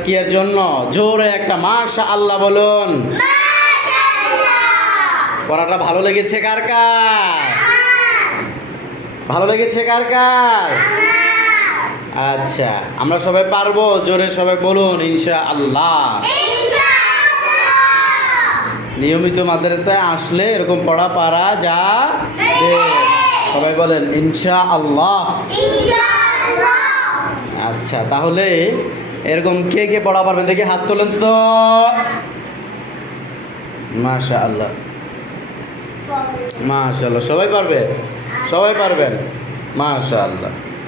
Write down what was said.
তাজকিয়ার জন্য জোরে একটা মাশাআল্লাহ বলুন। পড়াটা ভালো লেগেছে কার কার? ভালো লেগেছে কার কার? আচ্ছা, আমরা সবাই পারবো? জোরে সবাই বলুন ইনশাআল্লাহ। নিয়মিত মাদ্রাসায় আসলে এরকম পড়া পারা যাবে। সবাই বলেন ইনশাআল্লাহ। আচ্ছা, তাহলে এরকম কে কে পড়া পারবেন দেখি হাত তোলেন তো। মাশাআল্লাহ, মাশাআল্লাহ, সবাই পারবে, সবাই পারবেন, মাশাআল্লাহ।